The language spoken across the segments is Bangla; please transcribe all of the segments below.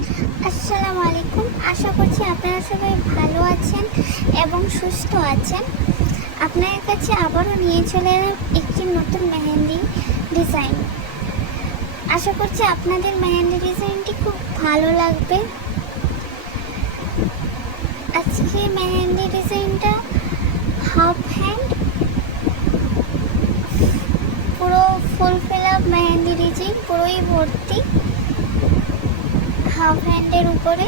আসসালামু আলাইকুম। আশা করছি আপনারা সবাই ভালো আছেন এবং সুস্থ আছেন। আপনাদের কাছে আবারও নিয়ে চলে এলাম একটি নতুন মেহেন্দি ডিজাইন। আশা করছি আপনাদের মেহেন্দি ডিজাইনটি খুব ভালো লাগবে। আজকে মেহেন্দি ডিজাইনটা হাফ হ্যান্ড, পুরো full fill up mehndi design, পুরোই ভর্তি হাফ হ্যান্ডের উপরে।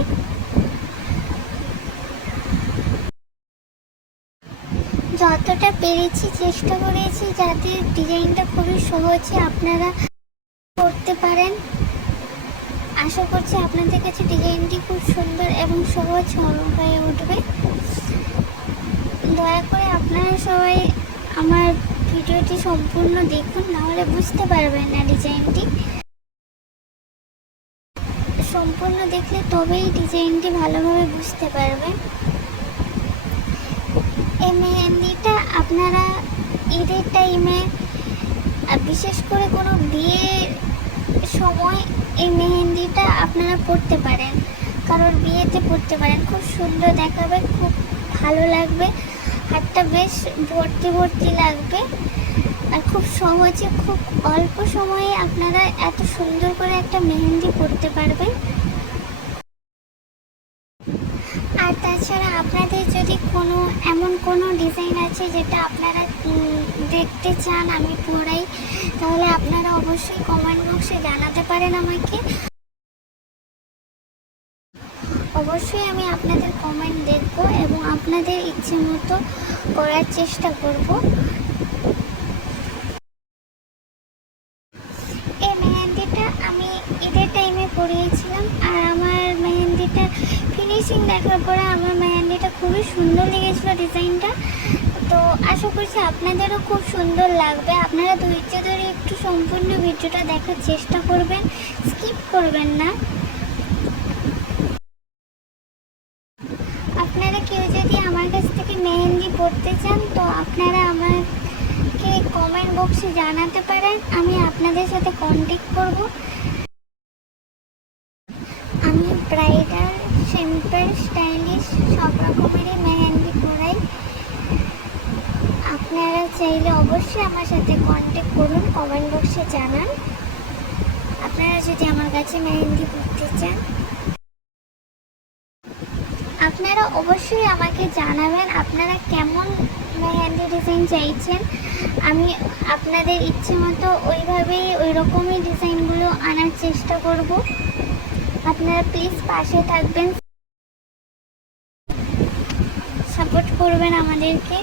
যতটা পেরেছি চেষ্টা করেছি যাতে ডিজাইনটা খুবই সহজে আপনারা করতে পারেন। আশা করছি আপনাদের কাছে ডিজাইনটি খুব সুন্দর এবং সহজ হয়ে উঠবে। দয়া করে আপনারা সবাই আমার ভিডিওটি সম্পূর্ণ দেখুন, নাহলে বুঝতে পারবেন না ডিজাইনটি। সম্পূর্ণ দেখলে তবেই ডিজাইনটি ভালোভাবে বুঝতে পারবেন। এই মেহেন্দিটা আপনারা ঈদের টাইমে, বিশেষ করে কোনো বিয়ের সময় এই মেহেন্দিটা আপনারা পরতে পারেন, কারোর বিয়েতে পরতে পারেন। খুব সুন্দর দেখাবে, খুব ভালো লাগবে, হাতটা বেশ ভর্তি ভর্তি লাগবে, আর খুব সহজে খুব অল্প সময়ে আপনারা এত সুন্দর করে একটা মেহেন্দি পরতে পারবেন। আর তাছাড়া আপনাদের যদি এমন কোনো ডিজাইন আছে যেটা আপনারা দেখতে চান আমি পড়াই, তাহলে আপনারা অবশ্যই কমেন্ট বক্সে জানাতে পারেন আমাকে। অবশ্যই আমি আপনাদের কমেন্ট দেখব এবং আপনাদের ইচ্ছে মতো করার চেষ্টা করব। এই মেহেন্দিটা আমি ঈদের টাইমে পরিয়েছিলাম, আর আমার মেহেন্দিটা ফিনিশিং দেখার পরে আমার মেহেন্দিটা খুবই সুন্দর লেগেছিল ডিজাইনটা। তো আশা করছি আপনাদেরও খুব সুন্দর লাগবে। আপনারা ধৈর্য ধরে একটু সম্পূর্ণ ভিডিওটা দেখার চেষ্টা করবেন, স্কিপ করবেন না। আপনারা কেউ যদি আমার কাছ থেকে মেহেন্দি পরতে চান তো আপনারা আমাকে কমেন্ট বক্সে জানাতে পারেন, আমি আপনাদের সাথে কন্ট্যাক্ট করব। আমি ব্রাইডাল, সিম্পল, স্টাইলিশ সব রকমেরই মেহেন্দি পরাই। আপনারা চাইলে অবশ্যই আমার সাথে কন্ট্যাক্ট করুন, কমেন্ট বক্সে জানান আপনারা যদি আমার কাছে মেহেন্দি পরতে চান। আপনারা অবশ্যই আমাকে জানাবেন আপনারা কেমন মেহেন্দি ডিজাইন চাইছেন। আমি আপনাদের ইচ্ছে মতো ওই রকমই ডিজাইনগুলো আনার চেষ্টা করব। আপনারা প্লিজ পাশে থাকবেন, সাপোর্ট করবেন আমাদেরকে,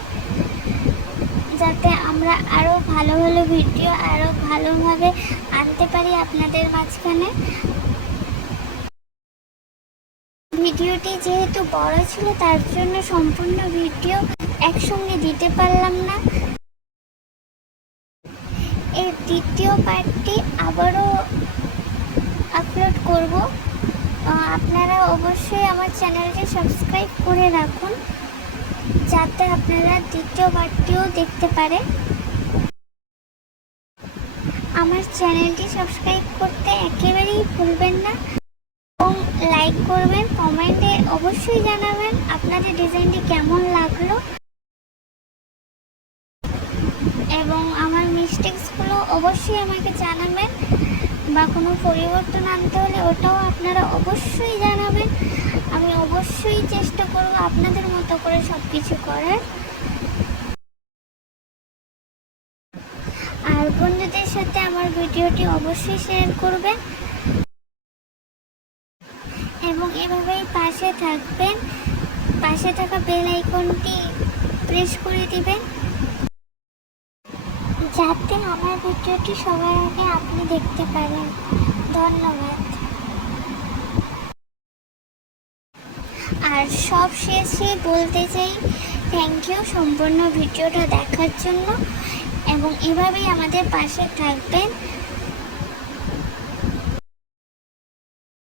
যাতে আমরা আরও ভালো ভালো ভিডিও আরও ভালোভাবে আনতে পারি আপনাদের মাঝখানে। ভিডিওটি যেহেতু বড় ছিল তার জন্য সম্পূর্ণ ভিডিও একসঙ্গে দিতে পারলাম না। এর দ্বিতীয় পার্টটি আবারও আপলোড করব। আপনারা অবশ্যই আমার চ্যানেলটি সাবস্ক্রাইব করে রাখুন, যাতে আপনারা দ্বিতীয় পার্টটিও দেখতে পারেন। আমার চ্যানেলটি সাবস্ক্রাইব করতে একেবারেই ভুলবেন না এবং লাইক করবেন। কমেন্টে অবশ্যই জানাবেন আপনাদের ডিজাইনটি কেমন লাগলো এবং আমার মিস্টেকসগুলো অবশ্যই আমাকে জানাবেন, বা কোনো পরিবর্তন আনতে হলে ওটাও আপনারা অবশ্যই জানাবেন। আমি অবশ্যই চেষ্টা করব আপনাদের মতো করে সব কিছু করার। আর বন্ধুদের সাথে আমার ভিডিওটি অবশ্যই শেয়ার করবেন এবং এভাবেই পাশে থাকবেন। পাশে থাকা বেল আইকনটি প্রেস করে দিবেন, যাতে আমার ভিডিওটি সবার আগে আপনি দেখতে পারেন। ধন্যবাদ। আর সব শেষে বলতে চাই থ্যাংক ইউ সম্পূর্ণ ভিডিওটা দেখার জন্য, এবং এভাবেই আমাদের পাশে থাকবেন।